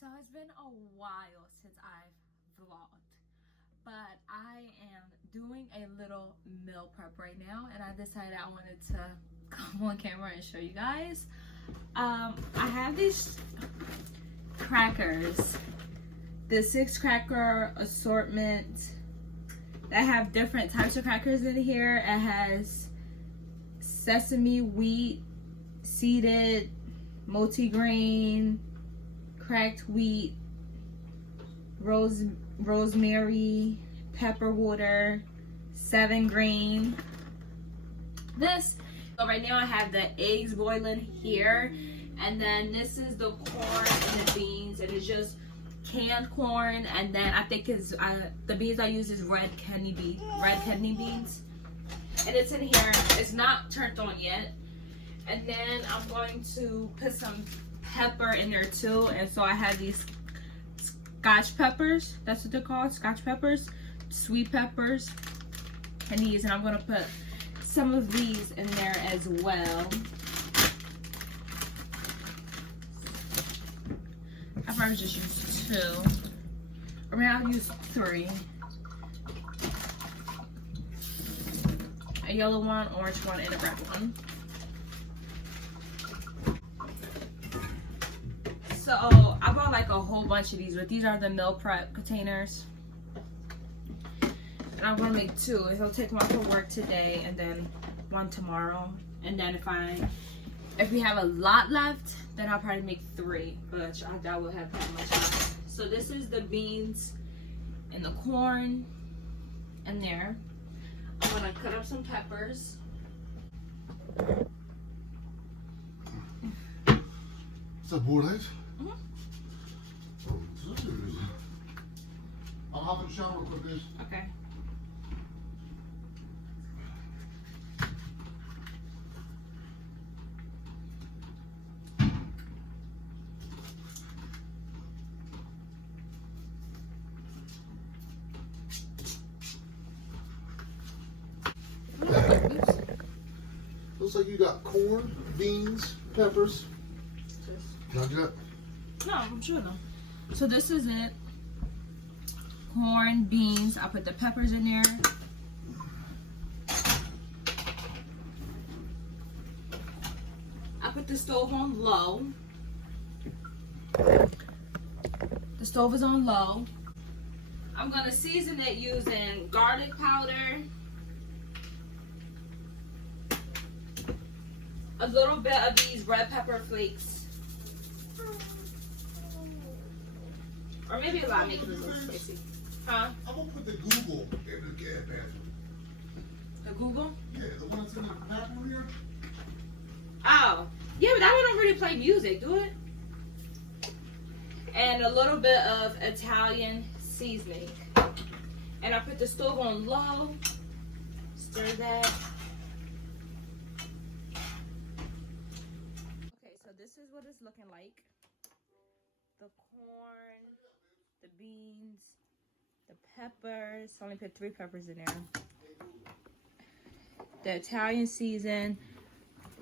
So it's been a while since I've vlogged, but I am doing a little meal prep right now, and I decided I wanted to come on camera and show you guys. I have these crackers, the 6 cracker assortment that have different types of crackers in here. It has sesame, wheat, seeded, multigrain, cracked wheat, rosemary, pepper water, 7 grain. So right now I have the eggs boiling here, and then this is the corn and the beans, and it's just canned corn, and then I think it's the beans I use is red kidney beans, and it's in here. It's not turned on yet. And then I'm going to put some pepper in there too, and so I have these scotch peppers, that's what they're called, scotch peppers, sweet peppers, and I'm going to put some of these in there as well. I probably just use 2. I mean, I'll use 3. A yellow one, orange one, and a red one. So I bought like a whole bunch of these, but these are the meal prep containers. And I'm gonna make 2. It'll take one for work today and then 1 tomorrow. And then if we have a lot left, then I'll probably make 3, but I doubt we'll have that much left. So this is the beans and the corn in there. I'm gonna cut up some peppers. Is dat boerheid? Mhm. Oh, dat is het. I'll hop in the shower real quick, guys. Okay. Looks like you got corn, beans, peppers. Not yet. No, I'm sure though. So this is it. Corn, beans. I put the peppers in there. I put the stove on low. The stove is on low. I'm gonna season it using garlic powder, a little bit of these red pepper flakes. Or maybe a lot, make it a little spicy. Huh? I'm gonna put the Google in the gas pan. The Google? Yeah, the one that's in the bathroom here. Oh. Yeah, but that one don't really play music, do it? And a little bit of Italian seasoning. And I put the stove on low. Stir that. Okay, so this is what it's looking like. The corn, the beans, the peppers. I only put 3 peppers in there. The Italian season,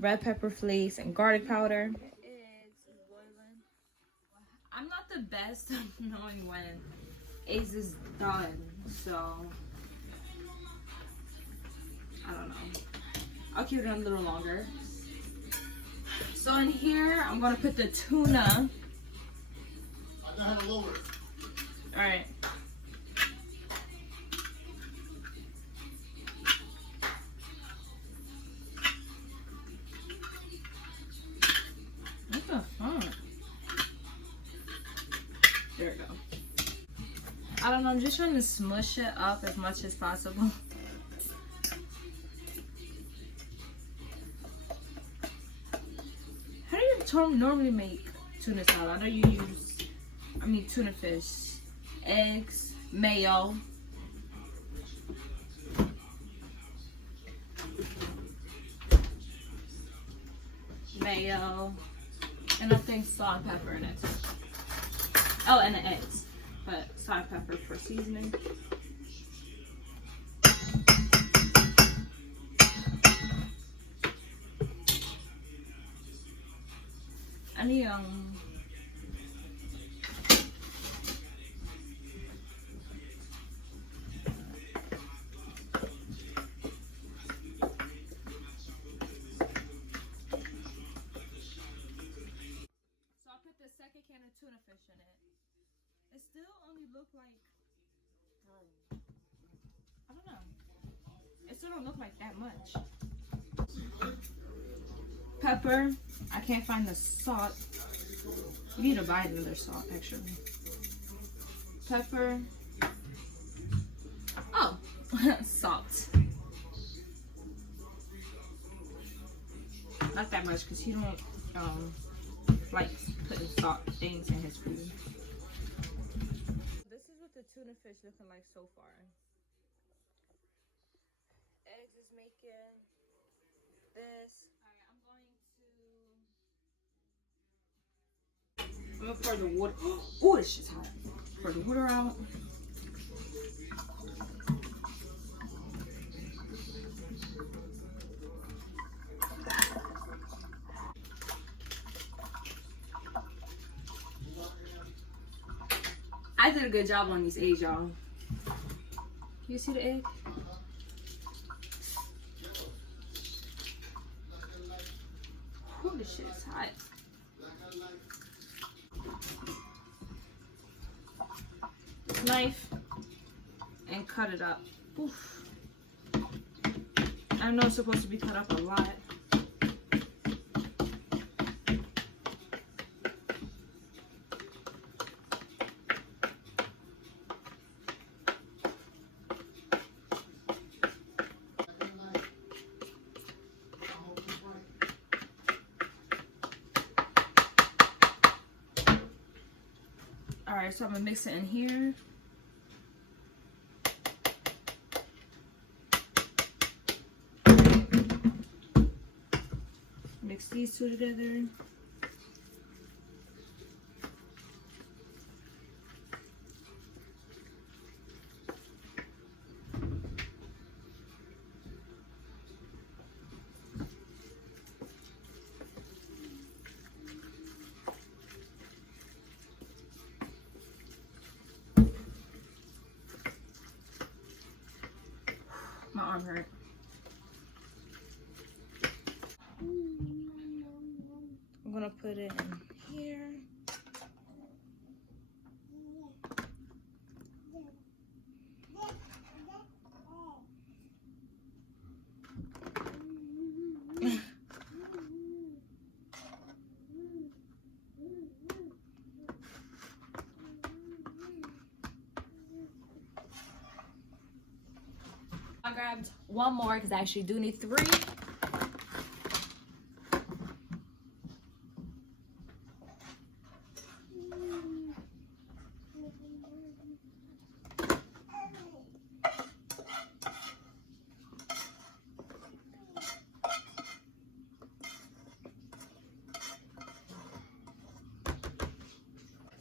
red pepper flakes, and garlic powder. The eggs is boiling. I'm not the best at knowing when eggs is done, so I don't know. I'll keep it on a little longer. So in here, I'm gonna put the tuna. I know how to lower it. All right. What the fuck? There we go. I don't know, I'm just trying to smush it up as much as possible. How do you normally make tuna salad? I know you use tuna fish, eggs, mayo. And I think salt and pepper in it. Oh, and the eggs, but salt and pepper for seasoning. I need second can of tuna fish in it. It still only look like, I don't know. It still don't look like that much. Pepper. I can't find the salt. You need to buy another salt, actually. Pepper. Oh, salt. Not that much because he don't like putting salt things in his food. This is what the tuna fish looking like so far. Eggs is making this. Alright, I'm gonna pour the water. Oh, this shit's hot. Pour the water out. I did a good job on these eggs, y'all. You see the egg? Oh, this shit is hot. Knife and cut it up. Oof. I know it's supposed to be cut up a lot. Alright, so I'm gonna mix it in here. Mix these two together. My arm hurt. I'm gonna put it in here. I grabbed one more because I actually do need 3.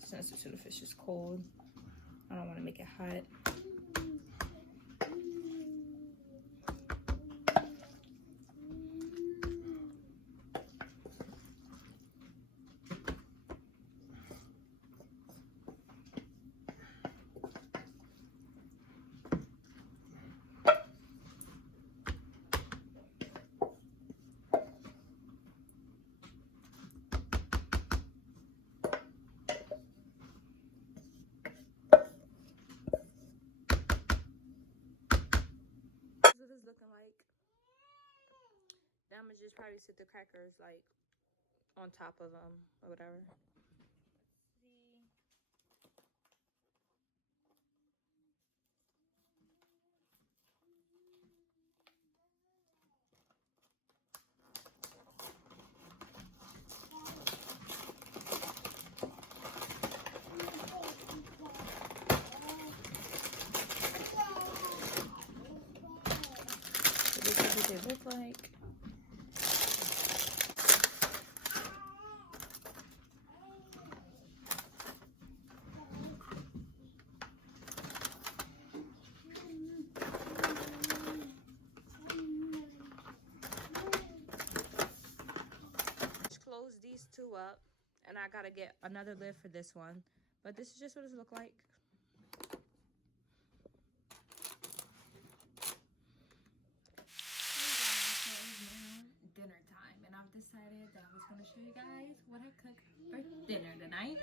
Since the tuna fish is cold, I don't want to make it hot. What this is looking like. Now I'm gonna just probably sit the crackers like on top of them or whatever. Let's see. So this is what they look like. Close these two up, and I gotta get another lid for this one, but this is just what it looks like. Dinner time, and I've decided that I was going to show you guys what I cook for dinner tonight. tonight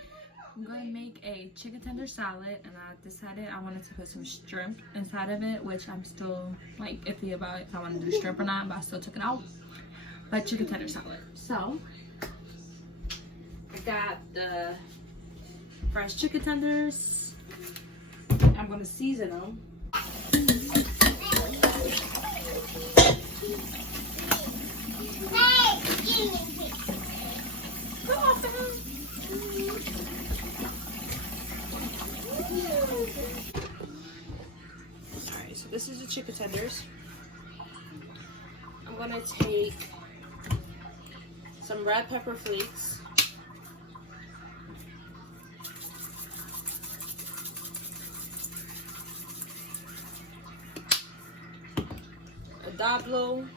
I'm gonna make a chicken tender salad, and I decided I wanted to put some shrimp inside of it, which I'm still like iffy about if I want to do shrimp or not, but I still took it out. But chicken tender salad. So I got the fresh chicken tenders. I'm gonna season them. Alright, so this is the chicken tenders. I'm gonna take some red pepper flakes. A dablo.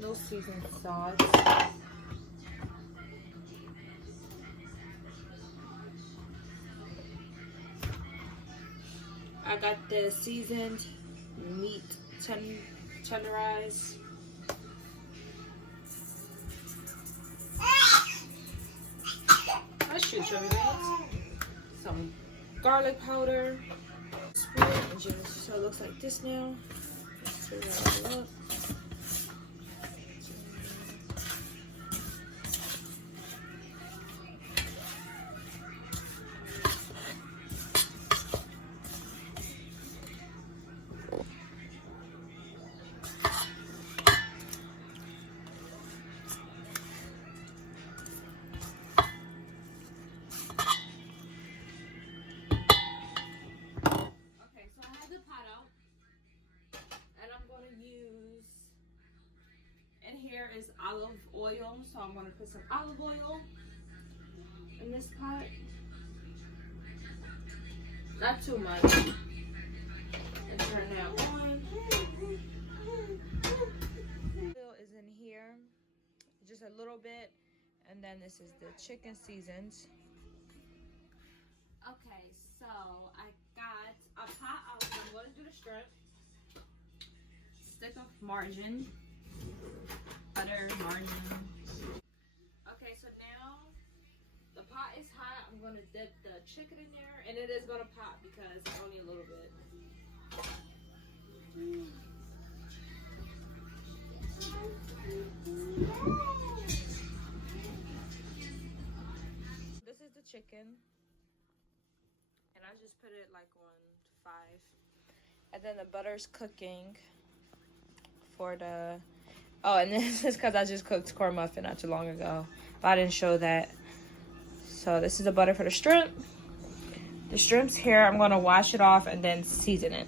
No seasoned sauce. I got the seasoned meat tenderized. I shoot everything. Some garlic powder. And just so it looks like this now. Let's stir that all up. And here is olive oil, so I'm going to put some olive oil in this pot. Not too much. And turn that on. Oil is in here, just a little bit, and then this is the chicken seasons. Okay, so I got a pot. I'm going to do the shrimp. Stick of margarine. Butter, margarine. Okay, so now the pot is hot. I'm gonna dip the chicken in there, and it is gonna pop because only a little bit. This is the chicken, and I just put it like on 5, and then the butter's cooking for the. Oh, and this is because I just cooked corn muffin not too long ago, but I didn't show that. So this is the butter for the shrimp. The shrimp's here. I'm going to wash it off and then season it.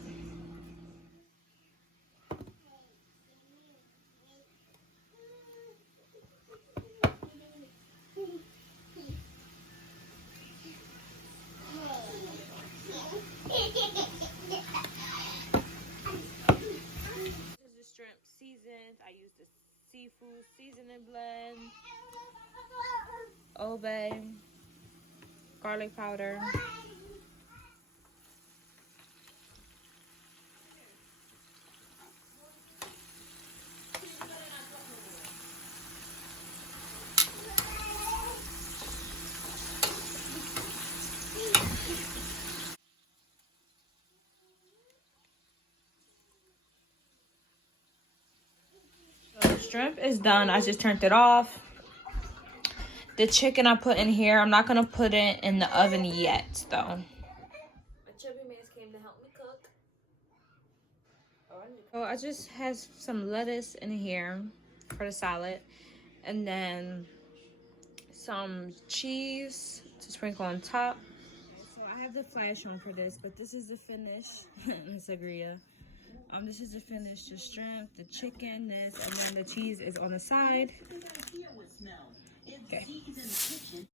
Shrimp seasoned. I used the seafood seasoning blend, Old Bay, garlic powder. Shrimp is done. I just turned it off. The chicken I put in here. I'm not gonna put it in the oven yet though. My chubby mans came to help me cook. Oh, I just have some lettuce in here for the salad, and then some cheese to sprinkle on top. So I have the flash on for this, but this is the finish. Miss Agria. This is the finish, the shrimp, the chicken, this, and then the cheese is on the side. Okay.